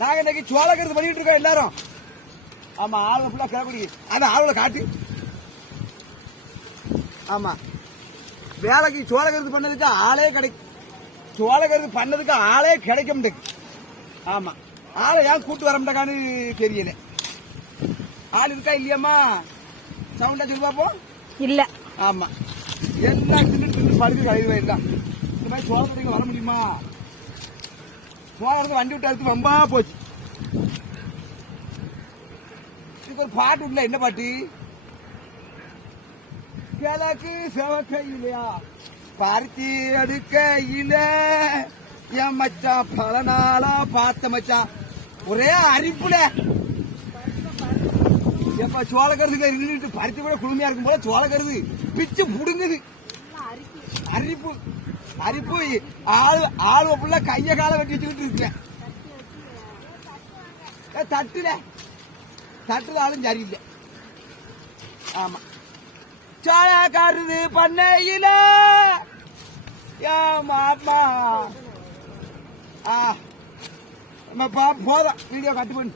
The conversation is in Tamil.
நாங்க இன்னைக்கு சோளக்கருது பண்ணிட்டு இருக்கோம் எல்லாரும். ஆமா, ஆளுங்க ஃபுல்லா கிளப்பி அந்த ஆளுல காட்டு. ஆமா, வேலைக்கு சோளக்கருது பண்ணதுக்கு ஆளே கிடைக்கும். சோளக்கருது பண்ணதுக்கு ஆளே கிடைக்க முடியாது. ஆமா, ஆளை ஏன் கூட்டு வர முடியான்னு தெரியல. ஆள் இருக்கா இல்லையாம்மா? சவுண்டா சொல்லி பார்ப்போம். இல்ல. ஆமா, எல்லாம் தின்னு படுத்து கழிவுதான். இந்த மாதிரி சோளக்கருது வர முடியுமா? சோளக்கருது வண்டி விட்டு அறுத்து ரொம்ப போச்சு. இதுக்கு ஒரு பாட்டு இல்ல. என்ன பாட்டு? கிழக்கு செவக்கையிலையா பருத்தி அடுக்கையில என் மச்சான் பல நாளா பார்த்த மச்சான் ஒரே அரிப்புல. எப்ப சோளக்கருதுல இருந்துட்டு பருத்தி கூட குளுமையா இருக்கும் போல சோளக்கருது பிச்சு புடுங்குது. அரிப்பு அரிப்பு. ஆளுவ புள்ள கைய கால வெட்டி வச்சுக்கிட்டு இருக்கேன். தட்டுதாலும் சரியில்லை. ஆமா, சோளக்கருது பண்ணையில மாமா போதும். வீடியோ கட்டு பண்ணு.